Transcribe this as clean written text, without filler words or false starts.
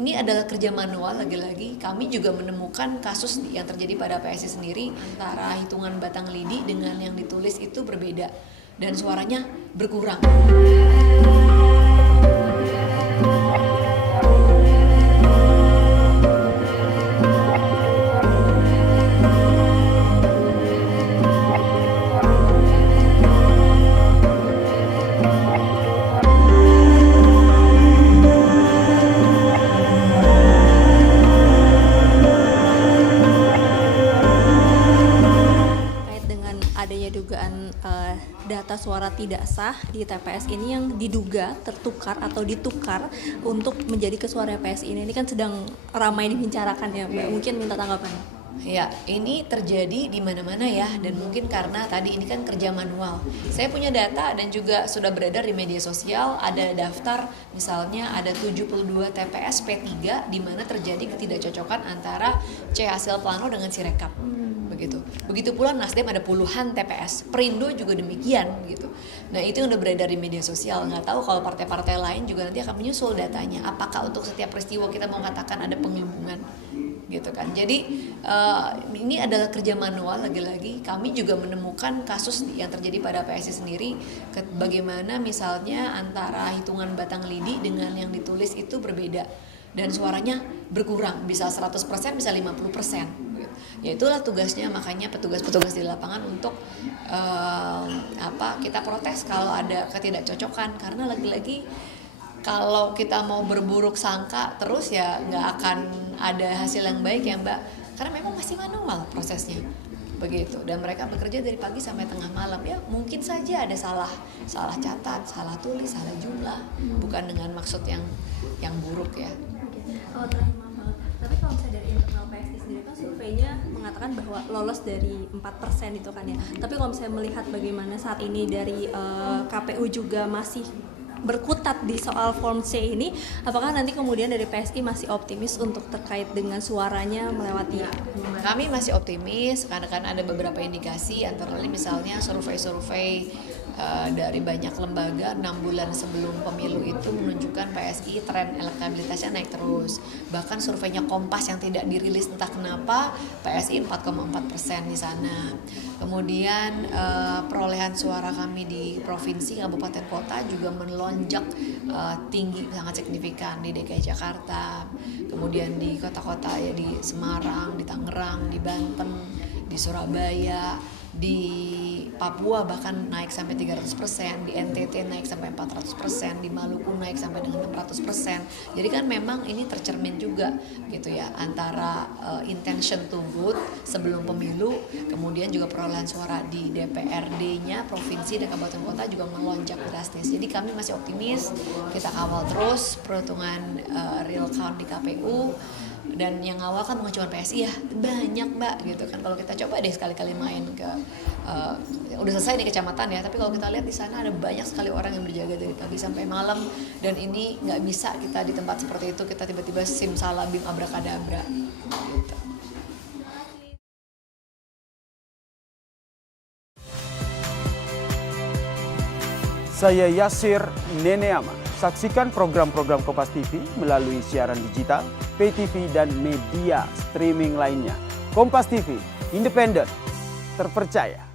ini adalah kerja manual. Lagi-lagi kami juga menemukan kasus yang terjadi pada PSI sendiri, antara hitungan batang lidi dengan yang ditulis itu berbeda dan suaranya berkurang. Adanya dugaan data suara tidak sah di TPS ini yang diduga tertukar atau ditukar untuk menjadi ke suara PSI ini kan sedang ramai dibicarakan ya Mbak. Mungkin minta tanggapan. Ya, ini terjadi di mana-mana ya, dan mungkin karena tadi ini kan kerja manual. Saya punya data dan juga sudah beredar di media sosial, ada daftar misalnya ada 72 TPS P3 di mana terjadi ketidakcocokan antara C hasil plano dengan Sirekap. Begitu pula Nasdem ada puluhan TPS, Perindo juga demikian gitu. Nah, itu yang udah beredar di media sosial. Nggak tahu kalau partai-partai lain juga nanti akan menyusul datanya. Apakah untuk setiap peristiwa kita mau katakan ada penggelembungan gitu kan. Jadi ini adalah kerja manual. Lagi-lagi kami juga menemukan kasus yang terjadi pada PSI sendiri, bagaimana misalnya antara hitungan batang lidi dengan yang ditulis itu berbeda dan suaranya berkurang, bisa 100%, bisa 50%. Ya itulah tugasnya, makanya petugas-petugas di lapangan untuk kita protes kalau ada ketidakcocokan, karena lagi-lagi kalau kita mau berburuk sangka terus ya nggak akan ada hasil yang baik ya Mbak, karena memang masih manual prosesnya begitu, dan mereka bekerja dari pagi sampai tengah malam. Ya mungkin saja ada salah catat, salah tulis, salah jumlah, bukan dengan maksud yang buruk ya. Oh, tapi kalau misalnya dari internal PSI sendiri kan surveinya mengatakan bahwa lolos dari 4% itu kan ya. Tapi kalau misalnya melihat bagaimana saat ini dari KPU juga masih berkutat di soal Form C ini, apakah nanti kemudian dari PSI masih optimis untuk terkait dengan suaranya melewati? Kami masih optimis karena kan ada beberapa indikasi, antara lain misalnya survei dari banyak lembaga 6 bulan sebelum pemilu itu menunjukkan PSI tren elektabilitasnya naik terus. Bahkan surveinya Kompas yang tidak dirilis entah kenapa, PSI 4,4% di sana. Kemudian perolehan suara kami di provinsi, kabupaten, kota juga melonjak tinggi, sangat signifikan di DKI Jakarta. Kemudian di kota-kota ya, di Semarang, di Tangerang, di Banten, di Surabaya, di Papua bahkan naik sampai 300%, di NTT naik sampai 400%, di Maluku naik sampai dengan 600%. Jadi kan memang ini tercermin juga gitu ya, antara intention to vote sebelum pemilu, kemudian juga perolehan suara di DPRD-nya provinsi dan kabupaten kota juga melonjak drastis. Jadi kami masih optimis, kita kawal terus perhitungan real count di KPU. Dan yang awal kan bukan cuma PSI ya, banyak Mbak gitu kan. Kalau kita coba deh sekali-kali main ke udah selesai di kecamatan ya, tapi kalau kita lihat di sana ada banyak sekali orang yang berjaga dari pagi sampai malam, dan ini nggak bisa kita di tempat seperti itu kita tiba-tiba simsalabim abrakadabra gitu. Saya Yasir Neneama. Saksikan program-program Kompas TV melalui siaran digital, pay TV, dan media streaming lainnya. Kompas TV, independen, terpercaya.